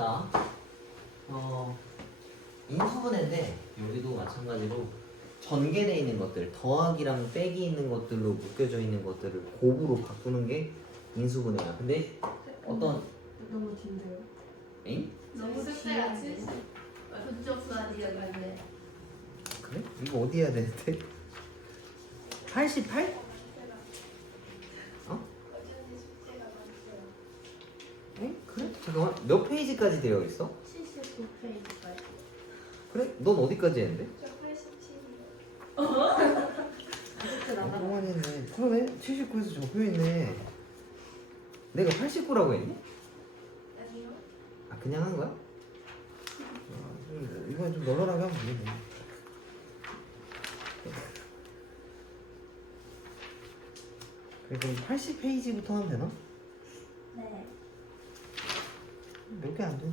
봅시다. 인수분해인데 여기도 마찬가지로 전개되어 있는 것들, 더하기랑 빼기 있는 것들로 묶여져 있는 것들을 곱으로 바꾸는 게 인수분해야. 근데 어떤 너무 긴데요. 엥? 너무 숙제가 70. 그쪽 수학이야 근데. 그래? 이거 어디 해야 되는데? 88? 어? 응? 그래? 잠깐만, 몇 페이지까지 되어 있어? 79페이지까지. 그래? 넌 어디까지 했는데? 저 87이요. 아직도 나가. 동안 했네. 그러네? 79에서 적혀있네. 내가 89라고 했니? 아니요. 아, 그냥 한 거야? 이번엔 좀 널널하게 하면 되겠네. 그럼 80페이지부터 하면 되나? 네. 몇 개 안 되네.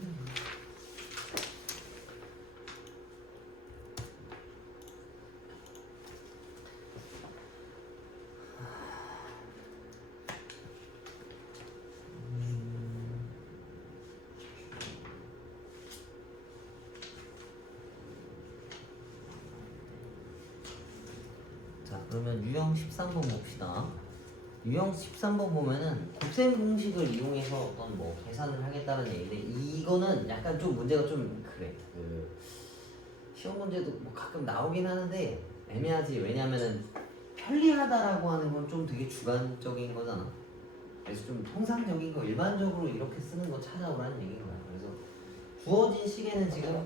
자, 그러면 유형 13번 봅시다. 유형 13번 보면은 곱셈 공식을 이용해서 어떤 뭐 계산을 하겠다는 얘기인데, 이거는 약간 좀 문제가 좀 그래. 그 시험 문제도 뭐 가끔 나오긴 하는데 애매하지. 왜냐면은 편리하다라고 하는 건 좀 되게 주관적인 거잖아. 그래서 좀 통상적인 거, 일반적으로 이렇게 쓰는 거 찾아오라는 얘기인 거야. 그래서 주어진 식에는 지금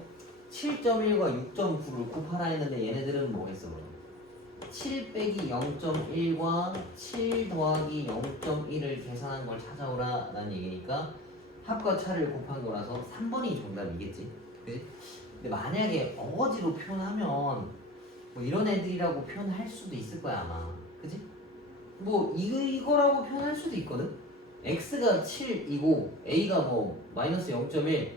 7.1과 6.9를 곱하라 했는데 얘네들은 뭐겠어? 7 빼기 0.1과 7 더하기 0.1을 계산한 걸 찾아오라 라는 얘기니까 합과 차를 곱한 거라서 3번이 정답이겠지. 그치? 근데 만약에 어거지로 표현하면 뭐 이런 애들이라고 표현할 수도 있을 거야 아마. 그치? 뭐 이거라고 표현할 수도 있거든. x가 7이고 a가 뭐 마이너스 0.1,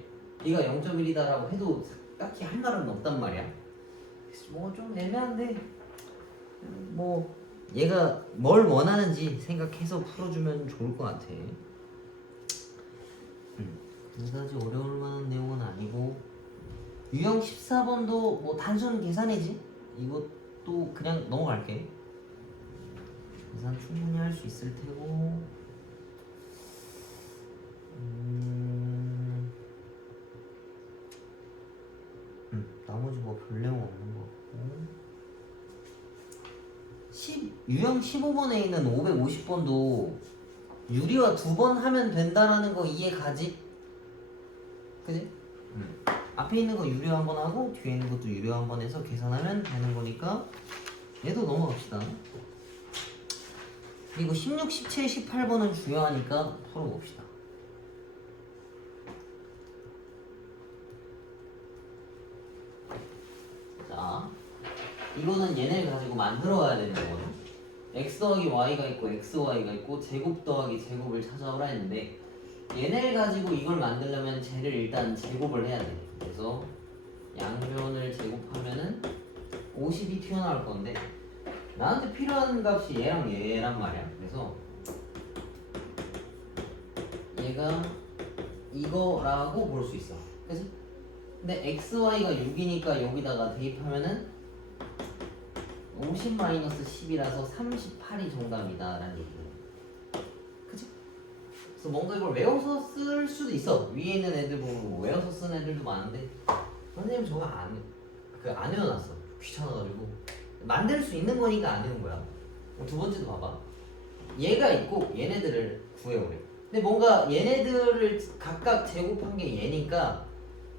b가 0.1이다라고 해도 딱히 할 말은 없단 말이야. 뭐 좀 애매한데 뭐 얘가 뭘 원하는지 생각해서 풀어주면 좋을 것 같아. 그다지 어려울 만한 내용은 아니고, 유형 14번도 뭐 단순 계산이지. 이것도 그냥 넘어갈게. 계산 충분히 할 수 있을 테고. 나머지 뭐 별 내용 없는 것 같고. 유형 15번에 있는 550번도 유리화 2번 하면 된다라는 거 이해 가지? 그지? 앞에 있는 거 유리화 한번 하고 뒤에 있는 것도 유리화 한번 해서 계산하면 되는 거니까 얘도 넘어갑시다. 그리고 16, 17, 18번은 중요하니까 풀어봅시다. 자, 이거는 얘네를 가지고 만들어 와야 되는 거거든. x 더하기 y가 있고 x, y가 있고 제곱 더하기 제곱을 찾아오라 했는데, 얘네를 가지고 이걸 만들려면 쟤를 일단 제곱을 해야 돼. 그래서 양변을 제곱하면은 50이 튀어나올 건데, 나한테 필요한 값이 얘랑 얘란 말이야. 그래서 얘가 이거라고 볼 수 있어. 그치? 근데 x, y가 6이니까 여기다가 대입하면은 50-10이라서 38이 정답이다 라는 얘기예요. 그치? 그래서 뭔가 이걸 외워서 쓸 수도 있어. 위에 있는 애들 보면 뭐 외워서 쓰는 애들도 많은데, 선생님 저거 안 외워놨어. 귀찮아가지고. 만들 수 있는 거니까 안 외운 거야. 두 번째도 봐봐. 얘가 있고 얘네들을 구해오래. 근데 뭔가 얘네들을 각각 제곱한 게 얘니까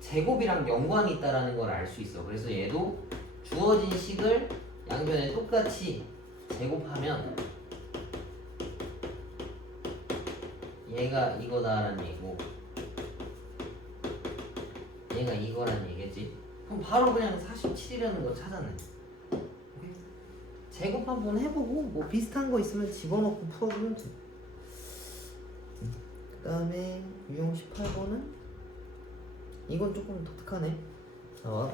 제곱이랑 연관이 있다라는 걸 알 수 있어. 그래서 얘도 주어진 식을 양변에 똑같이 제곱하면 얘가 이거다라는 얘기고 얘가 이거라는 얘기겠지. 그럼 바로 그냥 47이라는 거 찾았네. 제곱 한번 해보고 뭐 비슷한 거 있으면 집어넣고 풀어주면 돼. 그 다음에 유형 18번은 이건 조금 독특하네. 자,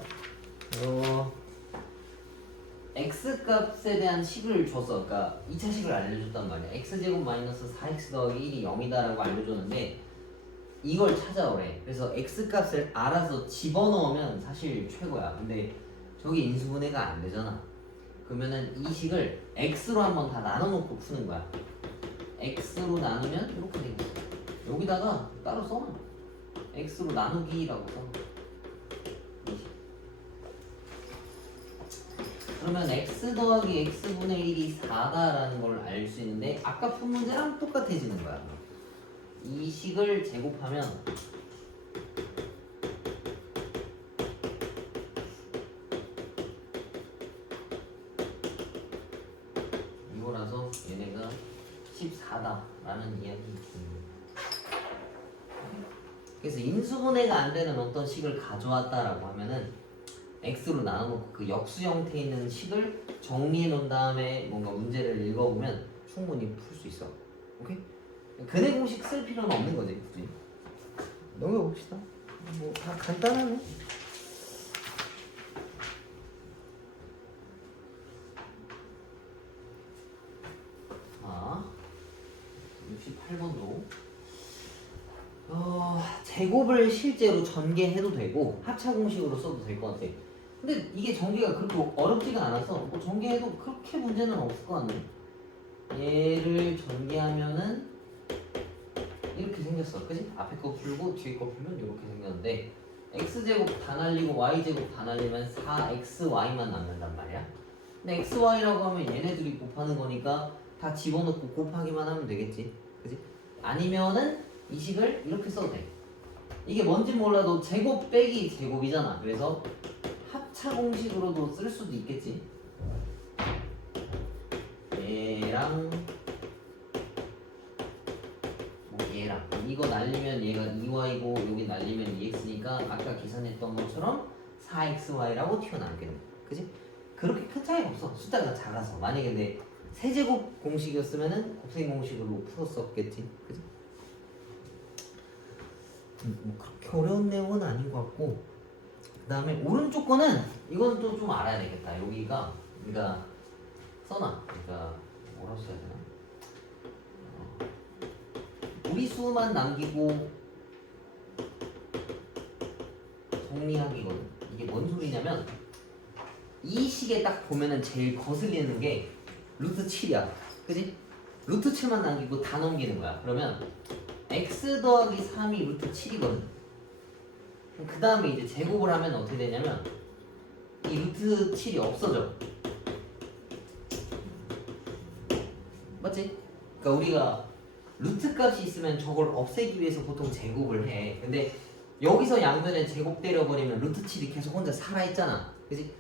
x값에 대한 식을 줬어. 그러니까 2차 식을 알려줬단 말이야. x제곱 마이너스 4x 더하기 1이 0이다 라고 알려줬는데, 이걸 찾아오래. 그래서 x 값을 알아서 집어넣으면 사실 최고야. 근데 저기 인수분해가 안 되잖아. 그러면은 이 식을 x로 한번 다 나눠놓고 푸는 거야. x로 나누면 이렇게 되겠어. 여기다가 따로 써놔. x로 나누기라고 써놔. 이 식. 그러면 x 더하기 x분의 1이 4다라는 걸 알 수 있는데 아까 푼 문제랑 똑같아지는 거야. 이 식을 제곱하면 이거라서 얘네가 14다라는 이야기입니다. 그래서 인수분해가 안 되는 어떤 식을 가져왔다라고 하면은 x로 나눠놓고 그 역수 형태에 있는 식을 정리해 놓은 다음에 뭔가 문제를 읽어보면 충분히 풀 수 있어. 오케이? 근해 공식 쓸 필요는 없는 거지, 굳이. 넘겨봅시다. 뭐 다 간단하네. 자, 68번도 제곱을 실제로 전개해도 되고 합차 공식으로 써도 될 것 같아. 근데 이게 전개가 그렇게 어렵지가 않아서 뭐 전개해도 그렇게 문제는 없을 것 같네. 얘를 전개하면은 이렇게 생겼어, 그지? 앞에 거 풀고 뒤에 거 풀면 이렇게 생겼는데 x제곱 다 날리고 y제곱 다 날리면 4xy만 남는단 말이야. 근데 xy라고 하면 얘네들이 곱하는 거니까 다 집어넣고 곱하기만 하면 되겠지, 그지? 아니면은 이 식을 이렇게 써도 돼. 이게 뭔지 몰라도 제곱 빼기 제곱이잖아. 그래서 합차 공식으로도 쓸 수도 있겠지. 얘랑 얘랑 이거 날리면 얘가 2y고 여기 날리면 2x니까 아까 계산했던 것처럼 4xy라고 튀어나오게 됩니다. 그지? 그렇게 큰 차이가 없어. 숫자가 작아서. 만약에 근데 세제곱 공식이었으면은 곱셈 공식으로 풀었었겠지. 그지? 뭐 그렇게 어려운 내용은 아닌 것 같고, 그 다음에 오른쪽 거는 이건 또 좀 알아야 되겠다. 여기가 우리가 써놔. 그러니까 뭐라고 써야 되나? 무리수만 남기고 정리하기거든. 이게 뭔 소리냐면 이 식에 딱 보면은 제일 거슬리는 게 루트 7이야. 그지? 루트 7만 남기고 다 넘기는 거야. 그러면 x 더하기 3이 루트 7이거든. 그 다음에 이제 제곱을 하면 어떻게 되냐면 이 루트 7이 없어져. 맞지? 그러니까 우리가 루트 값이 있으면 저걸 없애기 위해서 보통 제곱을 해. 근데 여기서 양면에 제곱 때려버리면 루트 7이 계속 혼자 살아있잖아. 그지?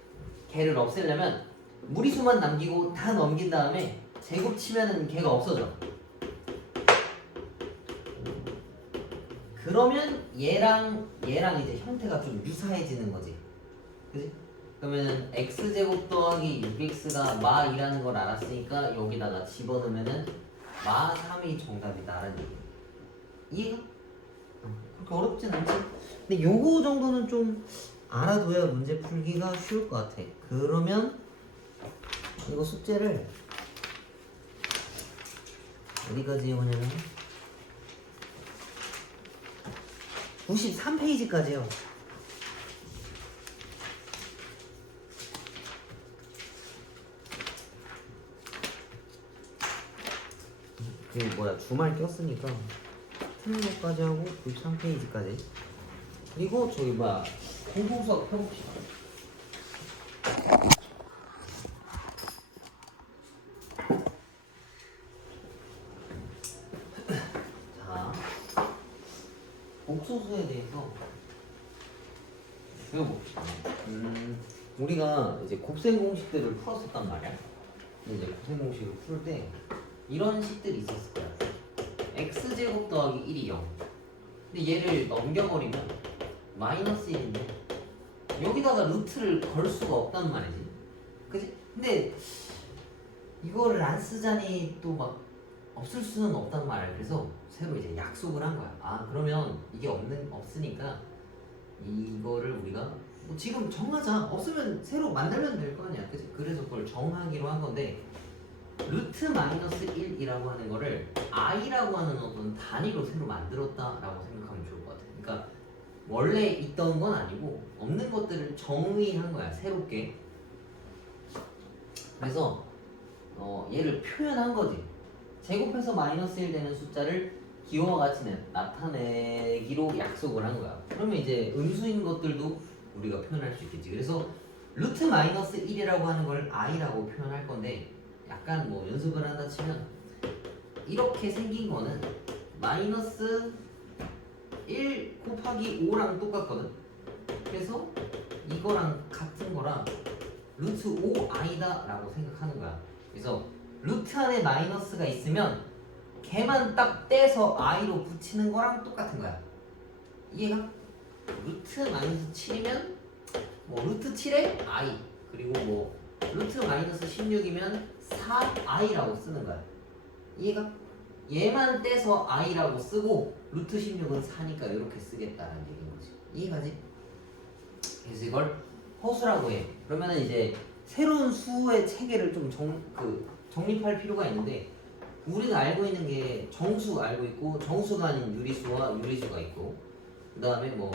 걔를 없애려면 무리수만 남기고 다 넘긴 다음에 제곱 치면은 걔가 없어져. 그러면 얘랑 이제 형태가 좀 유사해지는 거지. 그지? 그러면은 x제곱 더하기 6x가 마이라는 걸 알았으니까 여기다가 집어넣으면은 마 3이 정답이다라는 얘기. 이해가? 그렇게 어렵진 않지. 근데 요거 정도는 좀 알아둬야 문제 풀기가 쉬울 것 같아. 그러면 이거 숙제를 어디까지 해보냐면 93페이지까지요. 그 뭐야 주말 꼈으니까 틀린 것까지 하고 93페이지까지. 그리고 저기 뭐야 공통수학 펴봅시다. 자, 복소수에 대해서 배워봅시다. 우리가 이제 곱셈 공식들을 풀었었단 말이야. 근데 이제 곱셈 공식을 풀 때 이런 식들이 있었을 거야. x제곱 더하기 1이 0. 근데 얘를 넘겨버리면 마이너스 1인데 여기다가 루트를 걸 수가 없단 말이지. 그치? 근데 이거를 안 쓰자니 또 막 없을 수는 없단 말이야. 그래서 새로 이제 약속을 한 거야. 아 그러면 이게 없으니까 이거를 우리가 뭐 지금 정하자. 없으면 새로 만들면 될 거 아니야. 그치? 그래서 그걸 정하기로 한 건데 루트 마이너스 1이라고 하는 거를 i라고 하는 어떤 단위로 새로 만들었다라고 생각하면 좋을 것 같아요. 그러니까 원래 있던 건 아니고 없는 것들을 정의한 거야, 새롭게. 그래서 얘를 표현한 거지. 제곱해서 마이너스 1 되는 숫자를 기호와 같이 나타내기로 약속을 한 거야. 그러면 이제 음수인 것들도 우리가 표현할 수 있겠지. 그래서 루트 마이너스 1이라고 하는 걸 i라고 표현할 건데, 약간 뭐 연습을 한다 치면 이렇게 생긴 거는 마이너스 1 곱하기 5랑 똑같거든. 그래서 이거랑 같은 거랑 루트 5i다 라고 생각하는 거야. 그래서 루트 안에 마이너스가 있으면 걔만 딱 떼서 i로 붙이는 거랑 똑같은 거야. 이해가? 루트 마이너스 7이면 뭐 루트 7에 i, 그리고 뭐 루트 마이너스 16이면 4i라고 쓰는 거야. 이해가? 얘만 떼서 i라고 쓰고 루트 16은 4니까 이렇게 쓰겠다는 얘기인 거지. 이해가지? 그래서 이걸 허수라고 해. 그러면은 이제 새로운 수의 체계를 좀 정립할 필요가 있는데, 우리가 알고 있는 게 정수 알고 있고, 정수가 아닌 유리수와 유리수가 있고, 그 다음에 뭐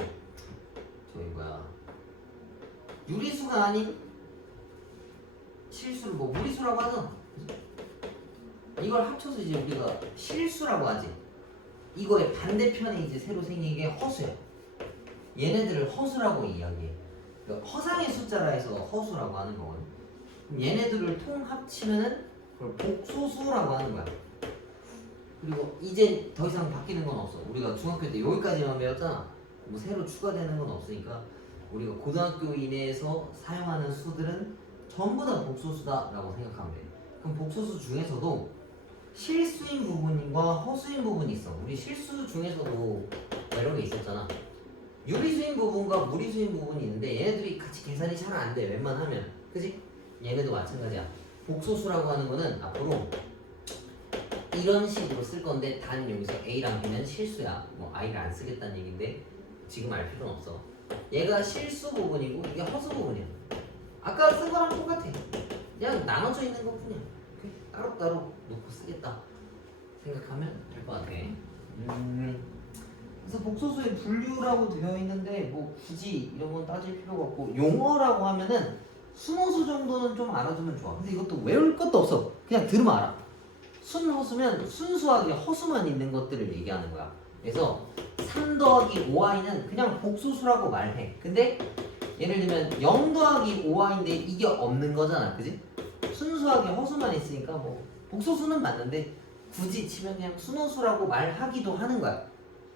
유리수가 아닌 실수를 뭐 무리수라고 하잖아. 이걸 합쳐서 이제 우리가 실수라고 하지. 이거의 반대편에 이제 새로 생긴 게 허수야. 얘네들을 허수라고 이야기해. 그러니까 허상의 숫자라 해서 허수라고 하는 거거든. 그럼 얘네들을 통합치면은 그걸 복소수라고 하는 거야. 그리고 이제 더 이상 바뀌는 건 없어. 우리가 중학교 때 여기까지만 배웠잖아. 뭐 새로 추가되는 건 없으니까 우리가 고등학교 이내에서 사용하는 수들은 전부 다 복소수다라고 생각하면 돼. 그럼 복소수 중에서도 실수인 부분과 허수인 부분이 있어. 우리 실수 중에서도 이런 게 있었잖아. 유리수인 부분과 무리수인 부분이 있는데 얘네들이 같이 계산이 잘 안 돼, 웬만하면. 그지? 얘네도 마찬가지야. 복소수라고 하는 거는 앞으로 이런 식으로 쓸 건데, 단 여기서 A랑 B는 실수야. 뭐 I를 안 쓰겠다는 얘긴데 지금 알 필요는 없어. 얘가 실수 부분이고 이게 허수 부분이야. 아까 쓴 거랑 똑같아. 그냥 나눠져 있는 것 뿐이야. 따로따로 놓고 쓰겠다 생각하면 될 것 같아. 그래서 복소수의 분류라고 되어 있는데 뭐 굳이 이런 건 따질 필요가 없고, 용어라고 하면은 순호수 정도는 좀 알아두면 좋아. 근데 이것도 외울 것도 없어. 그냥 들으면 알아. 순허수면 순수하게 허수만 있는 것들을 얘기하는 거야. 그래서 3 더하기 5i는 그냥 복소수라고 말해. 근데 예를 들면 0 더하기 5i인데 이게 없는 거잖아. 그지? 순수하게 허수만 있으니까 뭐 복소수는 맞는데 굳이 치면 그냥 순호수라고 말하기도 하는 거야.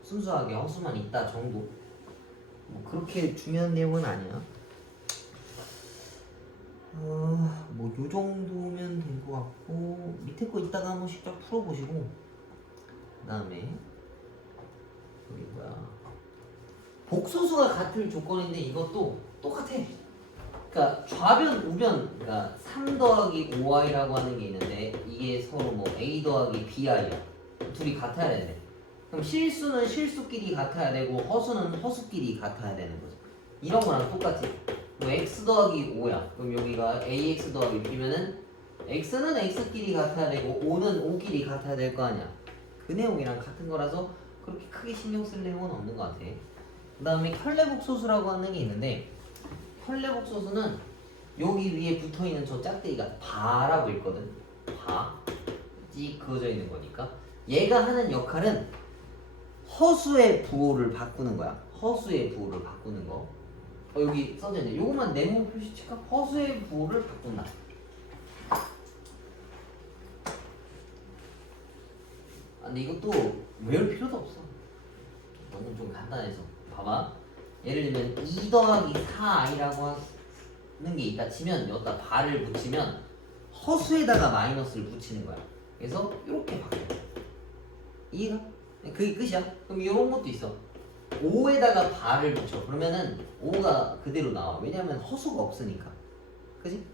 순수하게 허수만 있다 정도. 뭐 그렇게 중요한 내용은 아니야. 뭐 요 정도면 된 것 같고, 밑에 거 이따가 한 번씩 쫙 풀어보시고, 그 다음에 여기 복소수가 같을 조건인데 이것도 똑같아. 그러니까 좌변, 우변, 그러니까 3 더하기 5i라고 하는 게 있는데 이게 서로 뭐 a 더하기 bi야. 둘이 같아야 되네. 그럼 실수는 실수끼리 같아야 되고 허수는 허수끼리 같아야 되는 거죠. 이런 거랑 똑같지. 뭐 x 더하기 5야. 그럼 여기가 ax 더하기 b면은 x는 x끼리 같아야 되고 5는 5끼리 같아야 될 거 아니야. 그 내용이랑 같은 거라서 그렇게 크게 신경 쓸 내용은 없는 것 같아. 그 다음에 혈례복소수라고 하는 게 있는데, 혈례복소수는 여기 위에 붙어있는 저 짝대기가 바라고 있거든. 찌 그어져 있는 거니까 얘가 하는 역할은 허수의 부호를 바꾸는 거야. 허수의 부호를 바꾸는 거. 여기 써져 있네. 요것만 네모 표시 칠까? 허수의 부호를 바꾼다. 근데 이것도 외울 필요도 없어. 너무 좀 간단해서. 봐봐. 예를 들면 2 더하기 4i라고 하는 게 있다 치면 여기다 바를 붙이면 허수에다가 마이너스를 붙이는 거야. 그래서 이렇게 바뀌어. 이해가? 그게 끝이야. 그럼 이런 것도 있어. 5에다가 바를 붙여. 그러면은 5가 그대로 나와. 왜냐면 허수가 없으니까. 그지?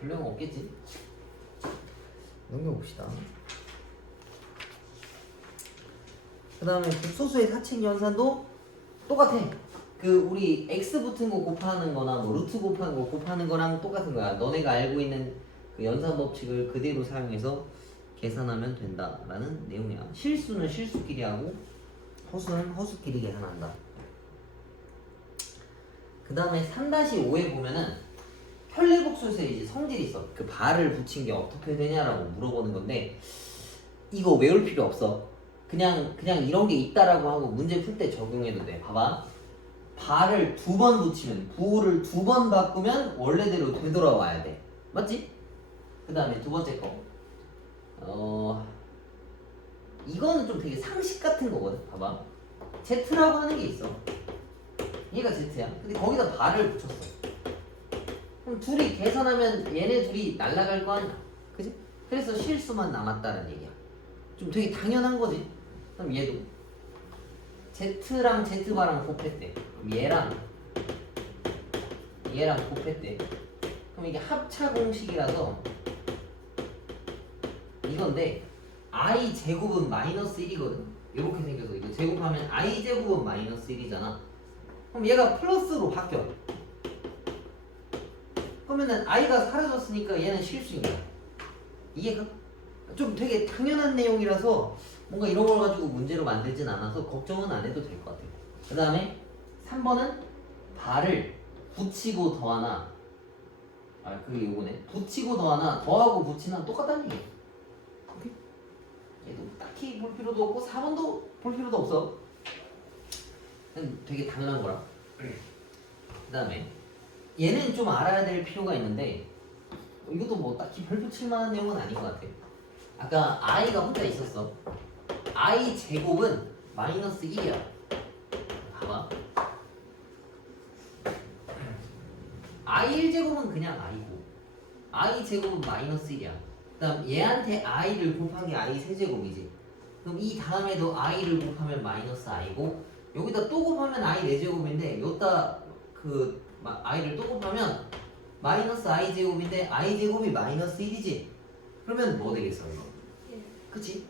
별 내용 없겠지? 넘겨봅시다. 그 다음에 극소수의 사칙 연산도 똑같아. 그 우리 x 붙은 거 곱하는 거나 뭐 루트 곱하는 거 곱하는 거랑 똑같은 거야. 너네가 알고 있는 그 연산 법칙을 그대로 사용해서 계산하면 된다라는 내용이야. 실수는 실수끼리 하고 허수는 허수끼리 계산한다. 그 다음에 3-5에 보면은 편리복수에서 이제 성질이 있어. 그 발을 붙인 게 어떻게 되냐라고 물어보는 건데 이거 외울 필요 없어. 그냥 이런 게 있다라고 하고 문제 풀 때 적용해도 돼. 봐봐. 발을 2번 붙이면 부호를 2번 바꾸면 원래대로 되돌아와야 돼. 맞지? 그 다음에 두 번째 거. 이거는 좀 되게 상식 같은 거거든. 봐봐. Z라고 하는 게 있어. 얘가 Z야. 근데 거기다 발을 붙였어. 그럼 둘이 계산하면 얘네 둘이 날아갈 거 아니야. 그지? 그래서 실수만 남았다는 얘기야. 좀 되게 당연한 거지. 그럼 얘도 Z랑 Z바랑 곱했대. 그럼 얘랑 곱했대. 그럼 이게 합차 공식이라서 이건데 I 제곱은 마이너스 1이거든. 이렇게 생겨서 이거 제곱하면 I 제곱은 마이너스 1이잖아. 그럼 얘가 플러스로 바뀌어. 그러면은 I가 사라졌으니까 얘는 실수인 거야. 이해가? 좀 되게 당연한 내용이라서 뭔가 이런 걸 가지고 문제로 만들진 않아서 걱정은 안 해도 될 것 같아요. 그 다음에 3번은 발을 붙이고 더하나 그게 요거네. 붙이고 더하나 더하고 붙이나 똑같다는 얘기야. 오케이? 얘도 딱히 볼 필요도 없고 4번도 볼 필요도 없어. 되게 당연한 거라. 그 다음에 얘는 좀 알아야 될 필요가 있는데 이것도 뭐 딱히 별 붙일 만한 내용은 아닌 것 같아. 아까 i가 혼자 있었어. i 제곱은 마이너스 1이야. 봐봐. i 1제곱은 그냥 i고 i 제곱은 마이너스 1이야. 그 다음 얘한테 i를 곱한 게 i 세제곱이지. 그럼 이 다음에도 i를 곱하면 마이너스 i고 여기다 또 곱하면 i 4제곱인데 여기다 그 i를 또 곱하면 마이너스 i 제곱인데 i 제곱이 마이너스 1이지. 그러면 뭐 되겠어 이거? 그치?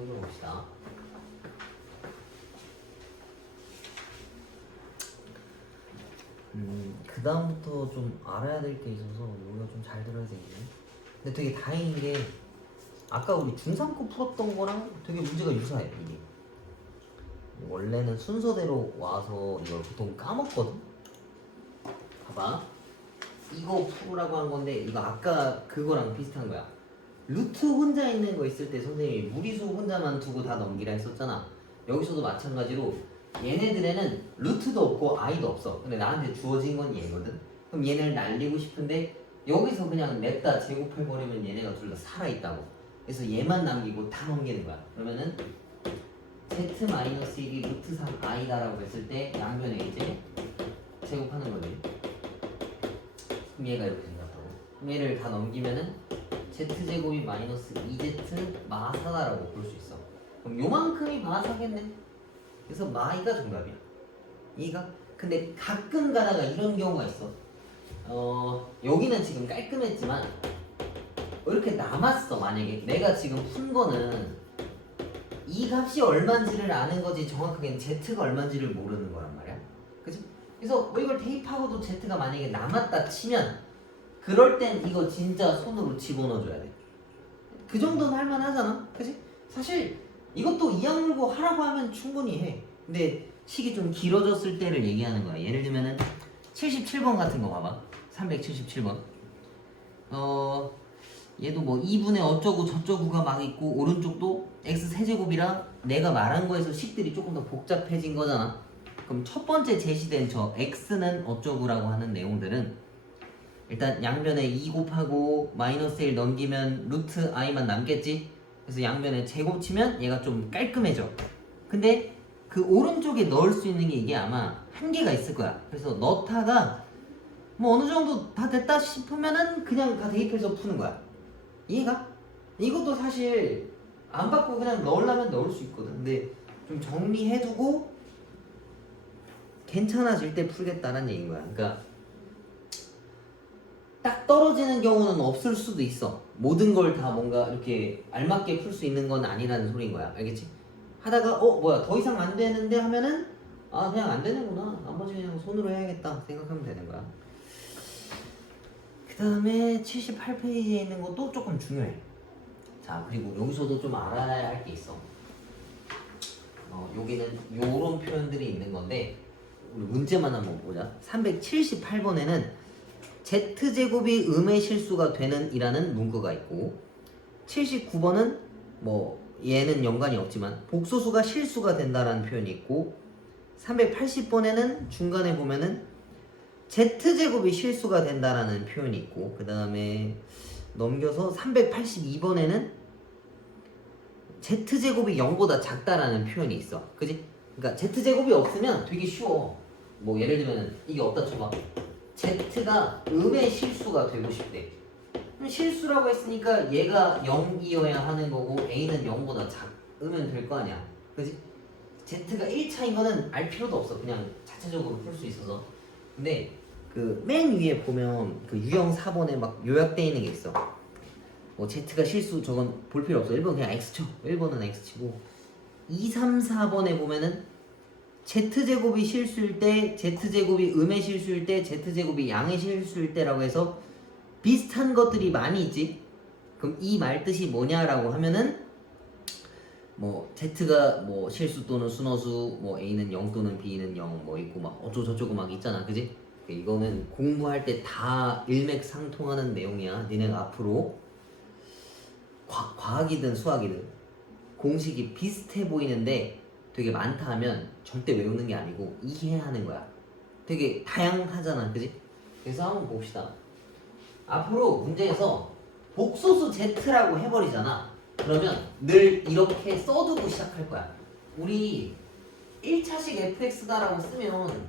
넘겨봅시다. 그 다음부터 좀 알아야 될 게 있어서 여기가 좀 잘 들어야 되겠네. 근데 되게 다행인 게 아까 우리 중3 거 풀었던 거랑 되게 문제가 유사해. 이게 원래는 순서대로 와서 이걸 보통 까먹거든. 봐봐, 이거 풀으라고 한 건데 이거 아까 그거랑 비슷한 거야. 루트 혼자 있는 거 있을 때 선생님이 무리수 혼자만 두고 다 넘기라 했었잖아. 여기서도 마찬가지로 얘네들에는 루트도 없고 i도 없어. 근데 나한테 주어진 건 얘거든. 그럼 얘네를 날리고 싶은데 여기서 그냥 냅다 제곱해버리면 얘네가 둘 다 살아있다고. 그래서 얘만 남기고 다 넘기는 거야. 그러면은 z-1이 루트 3i다라고 했을 때 양변에 이제 제곱하는 거지. 그럼 얘가 이렇게 생겼다고. 그럼 얘를 다 넘기면은 z제곱이 마이너스 2z 마사다라고 볼 수 있어. 그럼 요만큼이 마사겠네. 그래서 마이가 정답이야. 이해가? 근데 가끔 가다가 이런 경우가 있어. 여기는 지금 깔끔했지만 이렇게 남았어. 만약에 내가 지금 푼 거는 이 값이 얼마인지를 아는 거지 정확하게는 z가 얼마인지를 모르는 거란 말이야. 그치? 그래서 뭐 이걸 대입하고도 z가 만약에 남았다 치면 그럴 땐 이거 진짜 손으로 집어넣어줘야 돼. 그 정도는 할만하잖아. 그치? 사실 이것도 이악 물고 하라고 하면 충분히 해. 근데 식이 좀 길어졌을 때를 얘기하는 거야. 예를 들면은 77번 같은 거 봐봐. 377번. 얘도 뭐 2분의 어쩌고 저쩌고가 막 있고 오른쪽도 x 세제곱이라 내가 말한 거에서 식들이 조금 더 복잡해진 거잖아. 그럼 첫 번째 제시된 저 x는 어쩌고라고 하는 내용들은 일단 양변에 2 곱하고 마이너스 1 넘기면 루트 i만 남겠지. 그래서 양변에 제곱 치면 얘가 좀 깔끔해져. 근데 그 오른쪽에 넣을 수 있는 게 이게 아마 한계가 있을 거야. 그래서 넣다가 뭐 어느 정도 다 됐다 싶으면은 그냥 다 대입해서 푸는 거야. 이해가? 이것도 사실 안 받고 그냥 넣으려면 넣을 수 있거든. 근데 좀 정리해두고 괜찮아질 때 풀겠다는 얘기인 거야. 그러니까 딱 떨어지는 경우는 없을 수도 있어. 모든 걸 다 뭔가 이렇게 알맞게 풀 수 있는 건 아니라는 소리인 거야. 알겠지? 하다가 뭐야 더 이상 안 되는데 하면은 아 그냥 안 되는구나. 나머지 그냥 손으로 해야겠다 생각하면 되는 거야. 그 다음에 78페이지에 있는 것도 조금 중요해. 자, 그리고 여기서도 좀 알아야 할 게 있어. 여기는 요런 표현들이 있는 건데 우리 문제만 한번 보자. 378번에는 z제곱이 음의 실수가 되는 이라는 문구가 있고 79번은 뭐 얘는 연관이 없지만 복소수가 실수가 된다라는 표현이 있고 380번에는 중간에 보면은 z제곱이 실수가 된다라는 표현이 있고 그 다음에 넘겨서 382번에는 z제곱이 0보다 작다라는 표현이 있어. 그지? 그러니까 z제곱이 없으면 되게 쉬워. 뭐 예를 들면 이게 없다 쳐봐. z가 음의 실수가 되고 싶대. 그럼 실수라고 했으니까 얘가 0이어야 하는 거고 a는 0보다 작으면 될 거 아니야. 그지? z가 1차인 거는 알 필요도 없어. 그냥 자체적으로 풀 수 있어서. 근데 그 맨 위에 보면 그 유형 4번에 막 요약되어 있는 게 있어. 뭐 z가 실수 저건 볼 필요 없어. 1번 그냥 x 쳐. 1번은 x 치고 2, 3, 4번에 보면은 z제곱이 실수일 때, z제곱이 음의 실수일 때, z제곱이 양의 실수일 때라고 해서 비슷한 것들이 많이 있지. 그럼 이 말 뜻이 뭐냐라고 하면은 뭐 z가 뭐 실수 또는 순허수, 뭐 a는 0 또는 b는 0 뭐 있고 막 어쩌고 저쩌고 막 있잖아. 그지? 이거는 공부할 때 다 일맥상통하는 내용이야. 니네가 앞으로 과학이든 수학이든 공식이 비슷해 보이는데 되게 많다 하면 절대 외우는 게 아니고 이해하는 거야. 되게 다양하잖아. 그지? 그래서 한번 봅시다. 앞으로 문제에서 복소수 z라고 해버리잖아. 그러면 늘 이렇게 써두고 시작할 거야. 우리 1차식 fx다라고 쓰면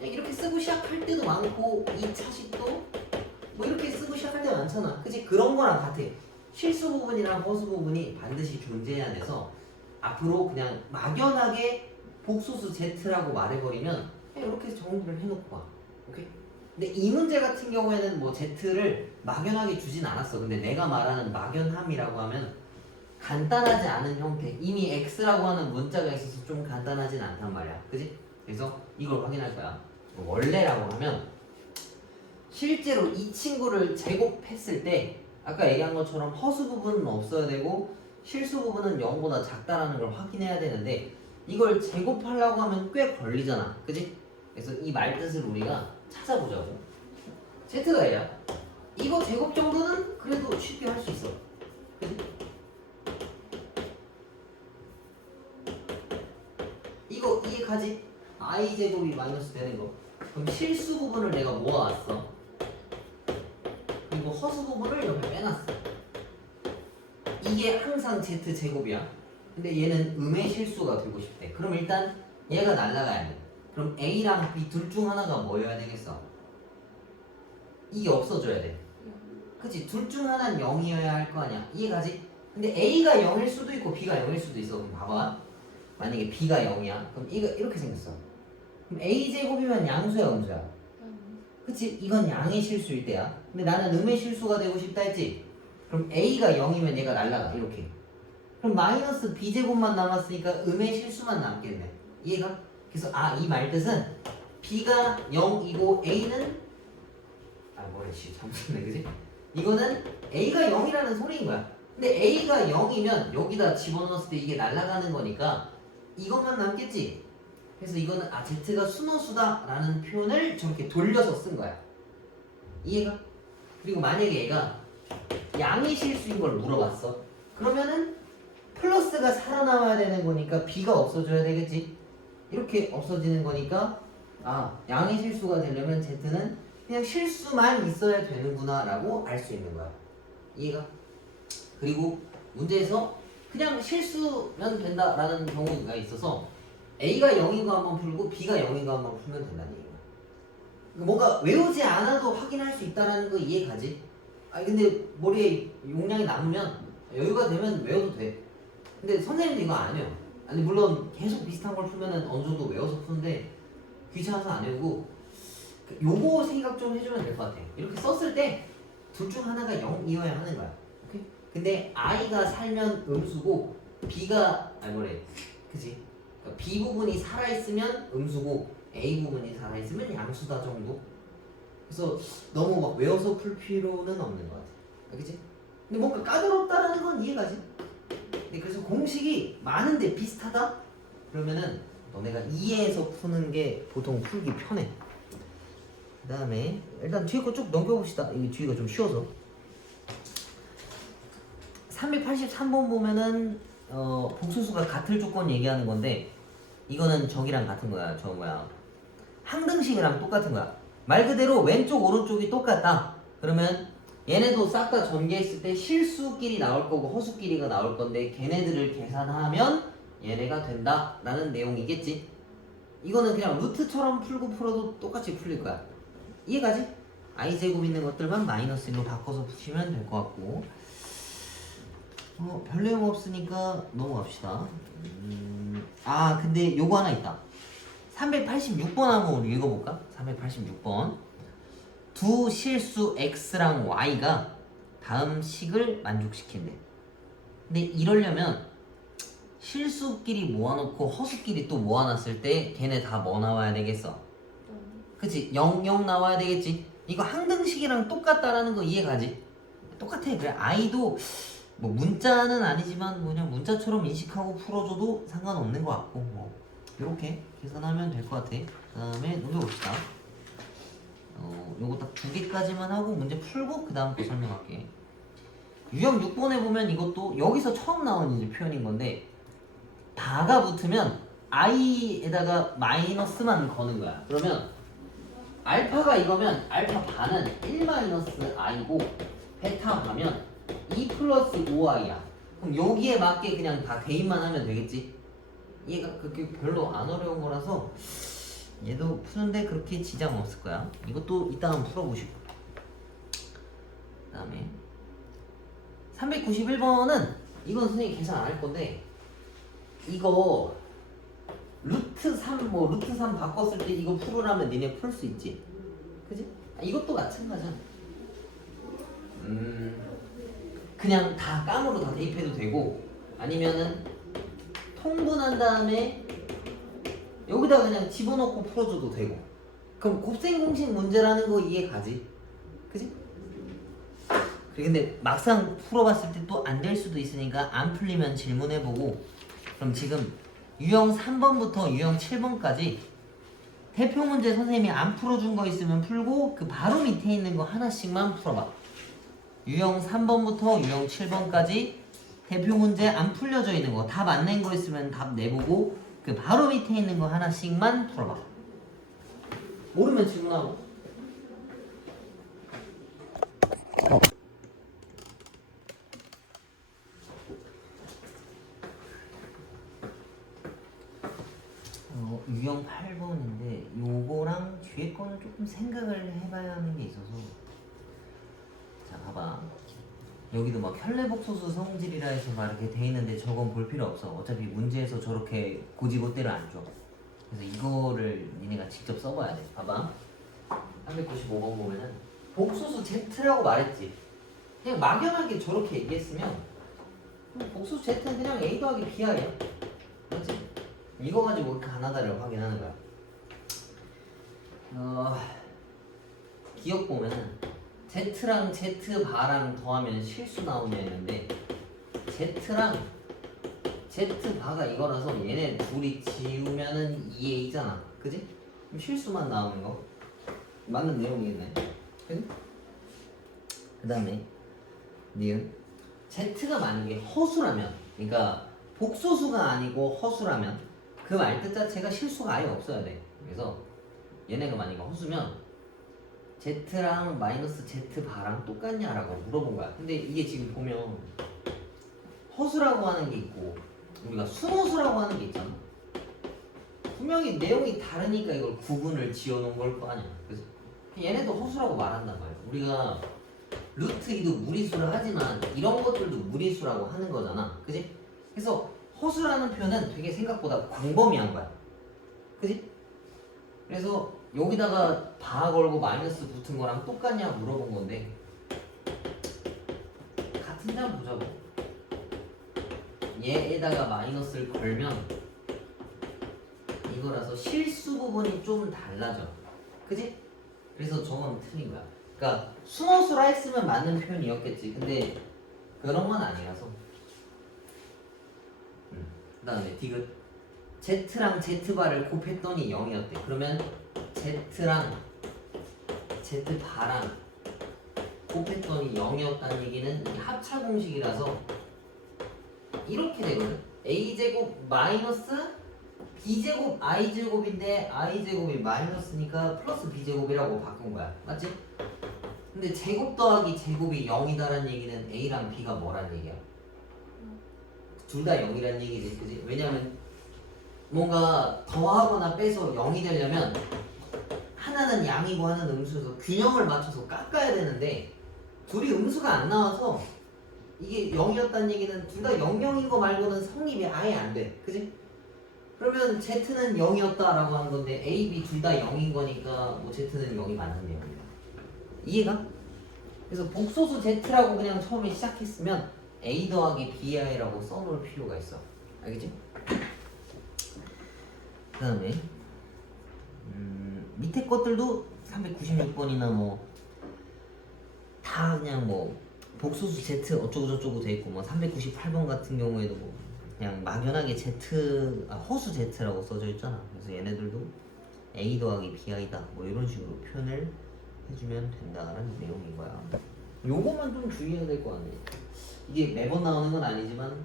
이렇게 쓰고 시작할 때도 많고 2차식도 뭐 이렇게 쓰고 시작할 때 많잖아. 그치? 그런 거랑 같아. 실수 부분이랑 허수 부분이 반드시 존재해야 돼서 앞으로 그냥 막연하게 복소수 z라고 말해버리면 그냥 이렇게 정리를 해놓고 와. 오케이? 근데 이 문제 같은 경우에는 뭐 z를 막연하게 주진 않았어. 근데 내가 말하는 막연함이라고 하면 간단하지 않은 형태. 이미 x라고 하는 문자가 있어서 좀 간단하진 않단 말이야. 그지? 그래서 이걸 확인할 거야. 원래라고 하면 실제로 이 친구를 제곱했을 때 아까 얘기한 것처럼 허수 부분은 없어야 되고 실수 부분은 0보다 작다라는 걸 확인해야 되는데 이걸 제곱하려고 하면 꽤 걸리잖아. 그지? 그래서 이 말뜻을 우리가 찾아보자고. Z가 A야. 이거 제곱 정도는 그래도 쉽게 할 수 있어. 그지? 이거 이해가지? I 제곱이 마이너스 되는 거. 그럼 실수 부분을 내가 모아왔어. 그리고 허수 부분을 옆에 빼놨어. 이게 항상 Z 제곱이야. 근데 얘는 음의 실수가 되고 싶대. 그럼 일단 얘가 날라가야 돼. 그럼 A랑 B 둘 중 하나가 뭐여야 되겠어? 이게 없어져야 돼. 그치? 둘 중 하나는 0이어야 할 거 아니야. 이해가지? 근데 A가 0일 수도 있고 B가 0일 수도 있어. 그럼 봐봐. 만약에 B가 0이야. 그럼 이거 이렇게 생겼어. 그럼 A제곱이면 양수야 음수야? 그치? 이건 양의 실수일 때야. 근데 나는 음의 실수가 되고 싶다 했지? 그럼 A가 0이면 얘가 날라가. 이렇게. 그럼 마이너스 B제곱만 남았으니까 음의 실수만 남겠네. 이해가? 그래서 이 말뜻은 B가 0이고 A는 잠시만요. 그지? 이거는 A가 0이라는 소리인 거야. 근데 A가 0이면 여기다 집어넣었을 때 이게 날아가는 거니까 이것만 남겠지? 그래서 이거는 Z가 순호수다 라는 표현을 저렇게 돌려서 쓴 거야. 이해가? 그리고 만약에 얘가 양의 실수인 걸 물어봤어. 그러면은 플러스가 살아남아야 되는 거니까 B가 없어져야 되겠지? 이렇게 없어지는 거니까 양의 실수가 되려면 Z는 그냥 실수만 있어야 되는구나 라고 알 수 있는 거야. 이해가? 그리고 문제에서 그냥 실수면 된다라는 경우가 있어서 A가 0인 거 한번 풀고 B가 0인 거 한번 풀면 된다는 얘기야. 뭔가 외우지 않아도 확인할 수 있다는 거 이해가지? 근데 머리에 용량이 남으면 여유가 되면 외워도 돼. 근데 선생님도 이거 안 해요. 아니 물론 계속 비슷한 걸 풀면은 어느 정도 외워서 푸는데 귀찮아서 안 외우고 요거 생각 좀 해주면 될 것 같아. 이렇게 썼을 때 둘 중 하나가 0이어야 하는 거야. 오케이? 근데 I가 살면 음수고 B가 그치? 그러니까 B 부분이 살아있으면 음수고 A 부분이 살아있으면 양수다 정도. 그래서 너무 막 외워서 풀 필요는 없는 것 같아. 그치? 근데 뭔가 까다롭다라는 건 이해가지? 근데 그래서 공식이 많은데 비슷하다? 그러면은 너네가 이해해서 푸는 게 보통 풀기 편해. 그 다음에 일단 뒤에 거 쭉 넘겨봅시다. 이게 뒤가 좀 쉬워서. 383번 보면은 복수수가 같을 조건 얘기하는 건데 이거는 저기랑 같은 거야. 저 항등식이랑 똑같은 거야. 말 그대로 왼쪽 오른쪽이 똑같다. 그러면 얘네도 싹 다 전개했을 때 실수끼리 나올 거고 허수끼리가 나올 건데 걔네들을 계산하면 얘네가 된다 라는 내용이겠지. 이거는 그냥 루트처럼 풀어도 똑같이 풀릴 거야. 이해가지? i제곱 있는 것들만 마이너스 1로 바꿔서 푸시면 될 것 같고 별 내용 없으니까 넘어갑시다. 근데 요거 하나 있다. 386번 한번 우리 읽어볼까? 386번 두 실수 x랑 y가 다음 식을 만족시킨대. 근데 이러려면 실수끼리 모아놓고 허수끼리 또 모아놨을 때 걔네 다 뭐 나와야 되겠어? 그치? 0, 0 나와야 되겠지? 이거 항등식이랑 똑같다라는 거 이해가지? 똑같아. 그래 i도 뭐 문자는 아니지만 그냥 문자처럼 인식하고 풀어줘도 상관없는 것 같고 이렇게 계산하면 될 것 같아. 그 다음에 넘겨봅시다. 요거 딱 2개까지만 하고 문제 풀고 그 다음 거 설명할게. 유형 6번에 보면 이것도 여기서 처음 나온 이제 표현인 건데 다가 붙으면 i에다가 마이너스만 거는 거야. 그러면 알파가 이거면 알파 반은 1-i고 베타 가면 2 플러스 5i야. 그럼 여기에 맞게 그냥 다 대입만 하면 되겠지? 얘가 그렇게 별로 안 어려운 거라서 얘도 푸는데 그렇게 지장 없을 거야. 이것도 이따 한번 풀어보시고. 그 다음에 391번은 이건 선생님이 계산 안 할 건데 이거 루트 3 루트 3 바꿨을 때 이거 풀으라면 니네 풀 수 있지? 그지? 이것도 마찬가지야. 그냥 다 깜으로 다 대입해도 되고 아니면은 통분한 다음에 여기다 그냥 집어넣고 풀어줘도 되고. 그럼 곱셈 공식 문제라는 거 이해 가지? 그지? 근데 막상 풀어봤을 때 또 안 될 수도 있으니까 안 풀리면 질문해보고. 그럼 지금 유형 3번부터 유형 7번까지 대표 문제 선생님이 안 풀어준 거 있으면 풀고 그 바로 밑에 있는 거 하나씩만 풀어봐. 유형 3번부터 유형 7번까지 대표 문제 안 풀려져 있는 거 답 안 낸 거 있으면 답 내보고 그 바로 밑에 있는 거 하나씩만 풀어봐. 모르면 질문하고. 유형 8번인데 요거랑 뒤에 거는 조금 생각을 해봐야 하는 게 있어서. 자 봐봐, 여기도 막 현례복소수 성질이라 해서 막 이렇게 돼 있는데 저건 볼 필요 없어. 어차피 문제에서 저렇게 고지고대로 안 줘. 그래서 이거를 니네가 직접 써봐야 돼. 봐봐, 395번 보면은 복소수 Z라고 말했지. 그냥 막연하게 저렇게 얘기했으면 복소수 Z는 그냥 A 더하기 B야. 맞지? 이거 가지고 이렇게 하나다를 확인하는 거야. 기억 보면은 Z랑 Z바랑 더하면 실수 나오냐 했는데 Z랑 Z바가 이거라서 얘네 둘이 지우면은 2A잖아. 그지? 그럼 실수만 나오는 거 맞는 내용이겠네. 그지? 그 다음에 니은 Z가 만약에 허수라면, 그러니까 복소수가 아니고 허수라면 그 말뜻 자체가 실수가 아예 없어야 돼. 그래서 얘네가 만약에 허수면 Z랑 마이너스 Z바랑 똑같냐라고 물어본 거야. 근데 이게 지금 보면 허수라고 하는 게 있고 우리가 순허수라고 하는 게 있잖아. 분명히 내용이 다르니까 이걸 구분을 지어놓은 걸 거 아니야. 그래서 얘네도 허수라고 말한단 말이야. 우리가 루트 2도 무리수를 하지만 이런 것들도 무리수라고 하는 거잖아. 그지? 그래서 허수라는 표현은 되게 생각보다 광범위한 거야. 그지? 그래서 여기다가 바 걸고 마이너스 붙은 거랑 똑같냐 물어본 건데 같은 점 보자고. 얘에다가 마이너스를 걸면 이거라서 실수 부분이 좀 달라져. 그지? 그래서 저건 틀린 거야. 그러니까 순허수라 했으면 맞는 표현이었겠지. 근데 그런 건 아니라서. 그 다음에 디귿 Z랑 Z바를 곱했더니 0이었대. 그러면 Z랑 Z바랑 곱했더니 0이었다는 얘기는 이 합차 공식이라서 이렇게 되거든. A제곱 마이너스 B제곱 I제곱인데 I제곱이 마이너스니까 플러스 B제곱이라고 바꾼 거야. 맞지? 근데 제곱 더하기 제곱이 0이다라는 얘기는 A랑 B가 뭐라는 얘기야? 둘 다 0이라는 얘기지. 그지? 왜냐면 뭔가 더하거나 빼서 0이 되려면 하나는 양이고 하나는 음수여서 균형을 맞춰서 깎아야 되는데 둘이 음수가 안 나와서 이게 0이었다는 얘기는 둘 다 0,0인 거 말고는 성립이 아예 안 돼. 그지? 그러면 Z는 0이었다라고 하는 건데 A, B 둘 다 0인 거니까 뭐 Z는 0이 맞는 내용이다. 이해가? 그래서 복소수 Z라고 그냥 처음에 시작했으면 A 더하기 BI라고 써놓을 필요가 있어. 알겠지? 그 다음에 밑에 것들도 396번이나 뭐 다 그냥 뭐 복소수 Z 어쩌고저쩌고 돼 있고 뭐 398번 같은 경우에도 뭐 그냥 막연하게 허수 Z라고 써져 있잖아. 그래서 얘네들도 A 더하기 BI다 뭐 이런 식으로 표현을 해주면 된다라는 내용인 거야. 요거만 좀 주의해야 될 거 아니에요. 이게 매번 나오는 건 아니지만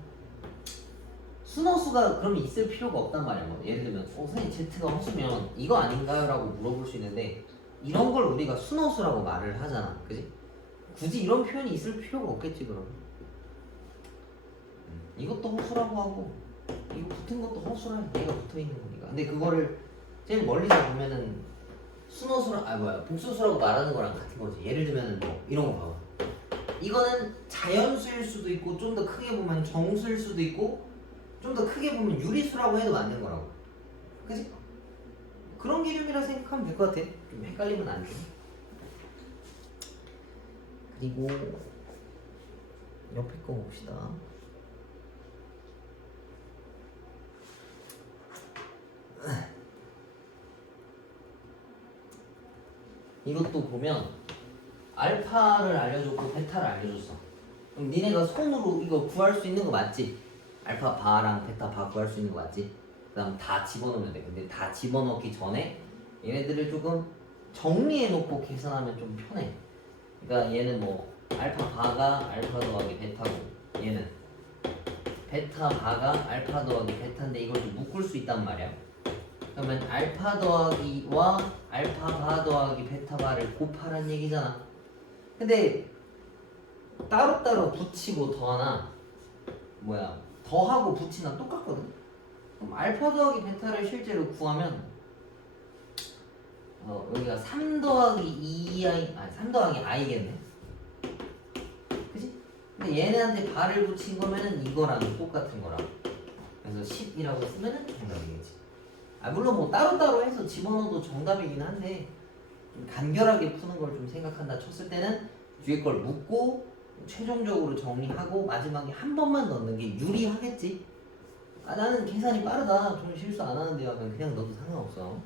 순허수가 그러면 있을 필요가 없단 말이야. 뭐 예를 들면 선생님 Z가 허수면 이거 아닌가요? 라고 물어볼 수 있는데 이런 걸 우리가 순허수라고 말을 하잖아. 그지? 굳이 이런 표현이 있을 필요가 없겠지 그럼. 이것도 허수라고 하고 이거 붙은 것도 허수라 해. 얘가 붙어있는 거니까. 근데 그거를 제일 멀리서 보면은 순허수라 복수수라고 말하는 거랑 같은 거지. 예를 들면은 뭐 이런 거 봐봐. 이거는 자연수일 수도 있고 좀 더 크게 보면 정수일 수도 있고 좀 더 크게 보면 유리수라고 해도 맞는 거라고. 그치? 그런 개념이라 생각하면 될 것 같아. 좀 헷갈리면 안 돼. 그리고 옆에 거 봅시다. 이것도 보면 알파를 알려줬고 베타를 알려줬어. 그럼 니네가 손으로 이거 구할 수 있는 거 맞지? 알파 바랑 베타 바 구할 수 있는 거 맞지? 그 다음 다 집어넣으면 돼. 근데 다 집어넣기 전에 얘네들을 조금 정리해놓고 계산하면 좀 편해. 그러니까 얘는 뭐 알파 바가 알파 더하기 베타고, 얘는 베타 바가 알파 더하기 베타인데 이걸 좀 묶을 수 있단 말이야. 그러면 알파 더하기와 알파 바 더하기 베타 바를 곱하라는 얘기잖아. 근데 따로따로 붙이고 더하나 더하고 붙이나 똑같거든. 그럼 알파 더하기 베타를 실제로 구하면 여기가 3 더하기 2i 3 더하기 i겠네. 그치? 근데 얘네한테 바를 붙인 거면은 이거랑 똑같은 거라. 그래서 10이라고 쓰면은 정답이겠지. 물론 뭐 따로따로 해서 집어넣어도 정답이긴 한데 좀 간결하게 푸는 걸 좀 생각한다 쳤을 때는 뒤에 걸 묶고 최종적으로 정리하고 마지막에 한 번만 넣는 게 유리하겠지. 나는 계산이 빠르다, 좀 실수 안 하는데 하면 그냥 넣어도 상관없어.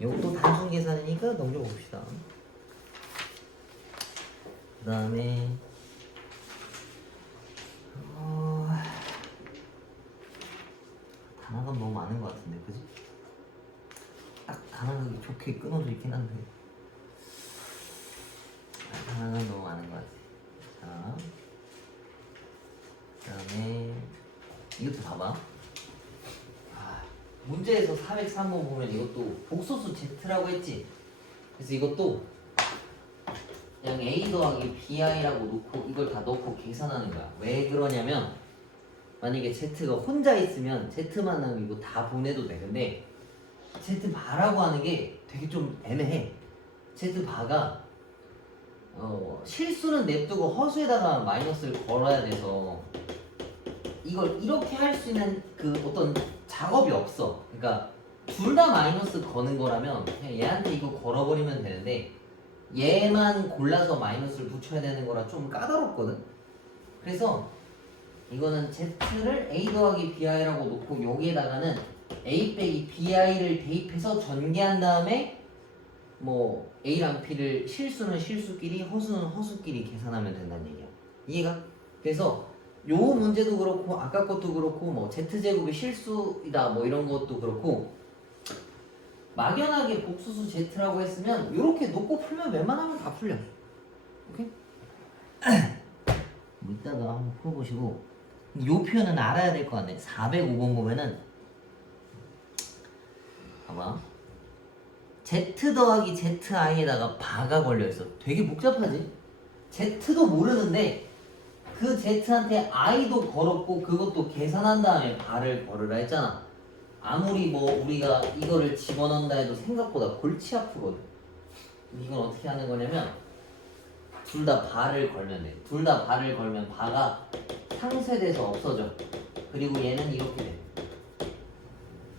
이것도 단순 계산이니까 넘겨봅시다. 그 다음에 단어가 너무 많은 것 같은데, 그지? 딱 단어가 좋게 끊어져 있긴 한데 단어가 너무 많은 것 같아. 자, 그 다음에 이것도 봐봐. 문제에서 403번 보면 이것도 복소수 Z라고 했지? 그래서 이것도 그냥 A 더하기 BI라고 놓고 이걸 다 넣고 계산하는 거야. 왜 그러냐면 만약에 Z가 혼자 있으면 Z만 남기고 다 보내도 돼. 근데 Z바라고 하는 게 되게 좀 애매해. Z바가 실수는 냅두고 허수에다가 마이너스를 걸어야 돼서 이걸 이렇게 할 수 있는 그 어떤 작업이 없어. 그러니까 둘 다 마이너스 거는 거라면 그냥 얘한테 이거 걸어버리면 되는데 얘만 골라서 마이너스를 붙여야 되는 거라 좀 까다롭거든. 그래서 이거는 Z를 A 더하기 BI라고 놓고 여기에다가는 A 빼기 BI를 대입해서 전개한 다음에 뭐 A랑 B를 실수는 실수끼리 허수는 허수끼리 계산하면 된다는 얘기야. 이해가? 그래서 요 문제도 그렇고 아까 것도 그렇고 뭐 Z제곱이 실수이다 뭐 이런 것도 그렇고 막연하게 복수수 Z라고 했으면 요렇게 놓고 풀면 웬만하면 다 풀려. 오케이? 뭐 이따가 한번 풀어보시고 요 표현은 알아야 될 것 같네. 405번 보면은 봐봐, Z 더하기 ZI에다가 바가 걸려있어. 되게 복잡하지? Z도 모르는데 그 Z한테 I도 걸었고 그것도 계산한 다음에 바를 걸으라 했잖아. 아무리 뭐 우리가 이거를 집어넣는다 해도 생각보다 골치 아프거든. 이건 어떻게 하는 거냐면 둘 다 바를 걸면 돼. 둘 다 바를 걸면 바가 상쇄돼서 없어져. 그리고 얘는 이렇게 돼.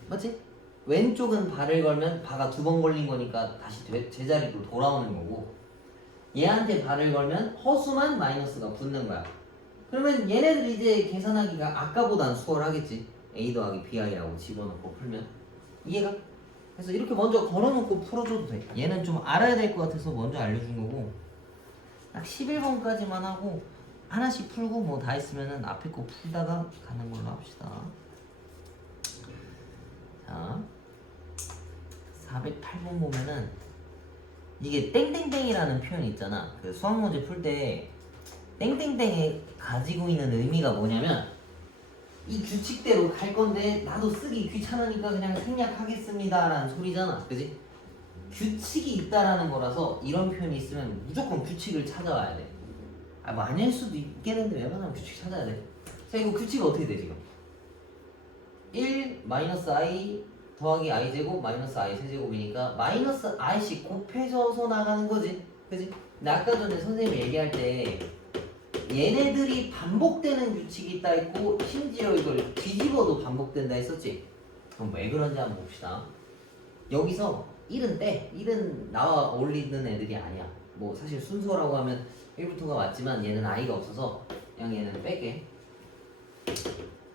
맞지? 왼쪽은 바를 걸면 바가 두 번 걸린 거니까 다시 제자리로 돌아오는 거고, 얘한테 바를 걸면 허수만 마이너스가 붙는 거야. 그러면 얘네들 이제 계산하기가 아까보단 수월하겠지. A 더하기 BI라고 집어넣고 풀면. 이해가? 그래서 이렇게 먼저 걸어놓고 풀어줘도 돼. 얘는 좀 알아야 될 것 같아서 먼저 알려준 거고, 딱 11번까지만 하고 하나씩 풀고 뭐 다 있으면은 앞에 거 풀다가 가는 걸로 합시다. 자, 408번 보면은 이게 땡땡땡이라는 표현이 있잖아. 그 수학 문제 풀 때 땡땡땡이 가지고 있는 의미가 뭐냐면 이 규칙대로 갈 건데 나도 쓰기 귀찮으니까 그냥 생략하겠습니다 라는 소리잖아. 그지? 규칙이 있다라는 거라서 이런 표현이 있으면 무조건 규칙을 찾아와야 돼. 뭐 아닐 수도 있겠는데 웬만하면 규칙 찾아야 돼. 자, 이거 규칙이 어떻게 돼 지금? 1 마이너스 i 더하기 i 제곱 마이너스 i 세제곱이니까 마이너스 i씩 곱해져서 나가는 거지. 그지? 근데 아까 전에 선생님이 얘기할 때 얘네들이 반복되는 규칙이 있다 했고 심지어 이걸 뒤집어도 반복된다 했었지. 그럼 왜 그런지 한번 봅시다. 여기서 1은 떼. 1은 나와 어울리는 애들이 아니야. 뭐 사실 순서라고 하면 1부터가 맞지만 얘는 i가 없어서 그냥 얘는 뺄게.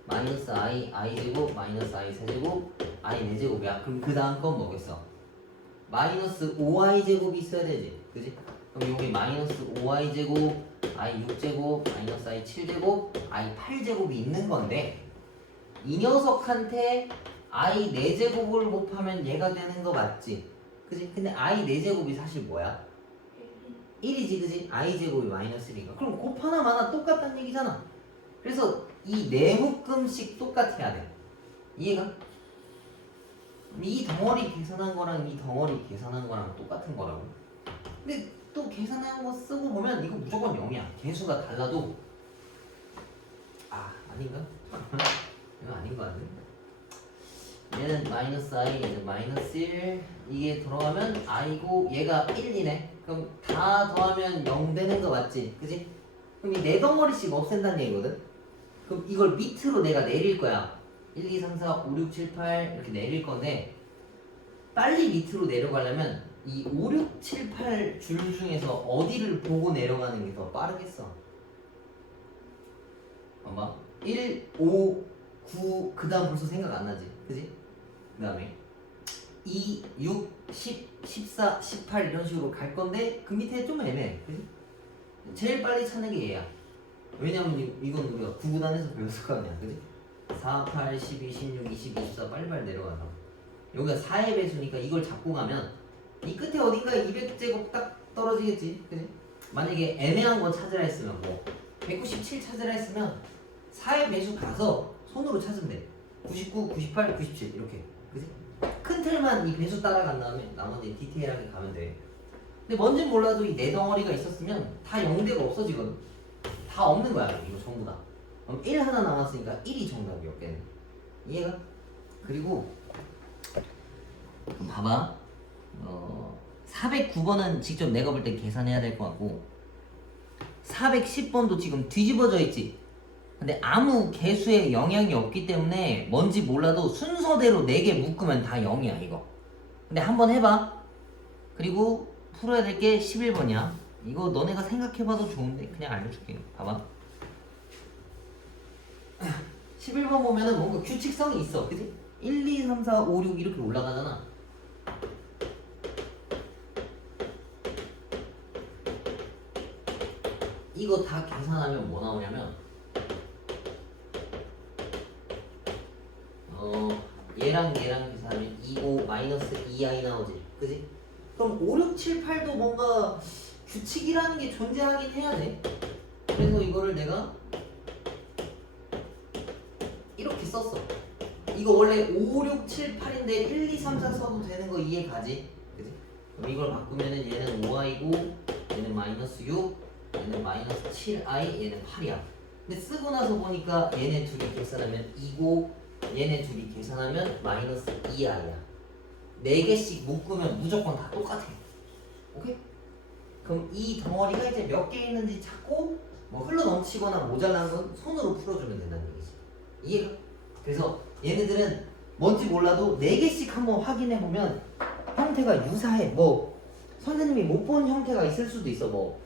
마이너스 i, i 제곱, 마이너스 i 세제곱, i 4제곱이야. 그럼 그 다음 건 뭐겠어? 마이너스 5y제곱이 있어야 되지. 그지? 그럼 여기 마이너스 5y제곱, i 6제곱, 마이너스 i 7제곱, i 8제곱이 있는 건데 이 녀석한테 i 4제곱을 곱하면 얘가 되는 거 맞지? 그지? 근데 i 4제곱이 사실 뭐야? 1이지, 그지? i 제곱이 마이너스 1이니까 그럼 곱 하나 마나 똑같다는 얘기잖아. 그래서 이 네 묶음씩 똑같아야 돼. 이해가? 이 덩어리 계산한 거랑 이 덩어리 계산한 거랑 똑같은 거라고. 근데 또 계산한 거 쓰고 보면 이거 무조건 0이야. 개수가 달라도 아닌가? 이거 아닌 거 같네. 얘는 마이너스 i, 얘는 마이너스 1. 이게 들어가면 i고 얘가 1이네. 그럼 다 더하면 0 되는 거 맞지? 그지? 그럼 이 네 덩어리씩 없앤다는 얘기거든? 그럼 이걸 밑으로 내가 내릴 거야. 1, 2, 3, 4, 5, 6, 7, 8 이렇게 내릴 건데 빨리 밑으로 내려가려면 이 5, 6, 7, 8 줄 중에서 어디를 보고 내려가는 게 더 빠르겠어? 봐봐. 1, 5, 9, 그 다음 벌써 생각 안 나지? 그지? 그 다음에 2, 6, 10, 14, 18 이런 식으로 갈 건데 그 밑에 좀 애매해. 그지? 제일 빨리 찾는 게 얘야. 왜냐면 이건 우리가 9구단에서 배웠을 거 아니야. 그지? 4, 8, 12, 16, 20, 24 빨리빨리 내려가서 여기가 4의 배수니까 이걸 잡고 가면 이 끝에 어딘가에 200제곱 딱 떨어지겠지. 그지? 만약에 애매한 거 찾으라 했으면 뭐 197 찾으라 했으면 4의 배수 가서 손으로 찾으면 돼. 99, 98, 97 이렇게. 그지? 큰 틀만 이 배수 따라간 다음에 나머지 디테일하게 가면 돼. 근데 뭔진 몰라도 이 네 덩어리가 있었으면 다 0대가 없어지거든. 다 없는 거야 이거 전부 다. 그럼 1 하나 남았으니까 1이 정답이었겠네. 이해가? 그리고 봐봐. 409번은 직접 내가 볼 때 계산해야 될 것 같고 410번도 지금 뒤집어져 있지. 근데 아무 개수에 영향이 없기 때문에 뭔지 몰라도 순서대로 4개 묶으면 다 0이야 이거. 근데 한번 해봐. 그리고 풀어야 될 게 11번이야 이거 너네가 생각해봐도 좋은데 그냥 알려줄게. 봐봐. 11번 보면은 뭔가 규칙성이 있어. 그치? 1, 2, 3, 4, 5, 6 이렇게 올라가잖아. 이거 다 계산하면 뭐 나오냐면 얘랑 계산하면 25 마이너스 2i 나오지. 그지? 그럼 5, 6, 7, 8도 뭔가 규칙이라는 게 존재하긴 해야 돼. 그래서 이거를 내가 이렇게 썼어. 이거 원래 5, 6, 7, 8인데 1, 2, 3, 4 써도 되는 거 이해 가지? 그지? 그럼 이걸 바꾸면은 얘는 5i고 얘는 마이너스 6 얘는 마이너스 7i 얘는 8이야. 근데 쓰고 나서 보니까 얘네 둘이 계산하면 2고 얘네 둘이 계산하면 마이너스 2i야. 4개씩 묶으면 무조건 다 똑같아. 오케이? 그럼 이 덩어리가 이제 몇 개 있는지 찾고 뭐 흘러 넘치거나 모자란 건 손으로 풀어주면 된다는 얘기지. 이해가? 그래서 얘네들은 뭔지 몰라도 4개씩 한번 확인해보면 형태가 유사해. 뭐 선생님이 못 본 형태가 있을 수도 있어. 뭐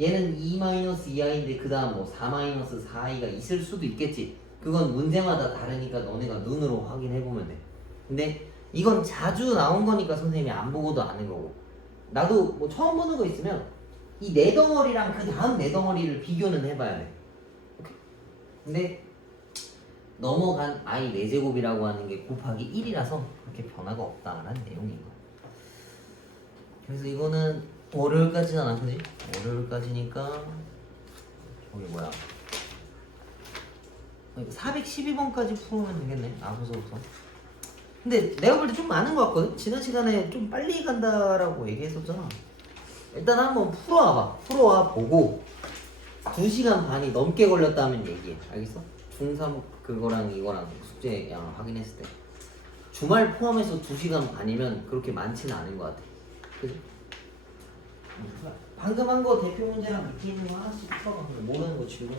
얘는 2-2i인데 그 다음 뭐 4-4i가 있을 수도 있겠지. 그건 문제마다 다르니까 너네가 눈으로 확인해보면 돼. 근데 이건 자주 나온 거니까 선생님이 안 보고도 아는 거고 나도 뭐 처음 보는 거 있으면 이 4덩어리랑 그 다음 4덩어리를 비교는 해봐야 돼. 오케이? 근데 넘어간 i 4제곱이라고 하는 게 곱하기 1이라서 그렇게 변화가 없다라는 내용인 거야. 그래서 이거는 월요일까지잖아, 그지? 월요일까지니까 저기 뭐야 412번까지 풀으면 되겠네. 앞서부터. 근데 내가 볼 때 좀 많은 것 같거든? 지난 시간에 좀 빨리 간다라고 얘기했었잖아. 일단 한번 풀어와봐. 풀어와 보고 2시간 반이 넘게 걸렸다면 얘기해. 알겠어? 중3 그거랑 이거랑 숙제 양 확인했을 때 주말 포함해서 2시간 반이면 그렇게 많지는 않은 것 같아. 그지? 방금 한 거 대표 문제랑 밑에 있는 거 하나씩 풀어봐. 모르는 거 지우고.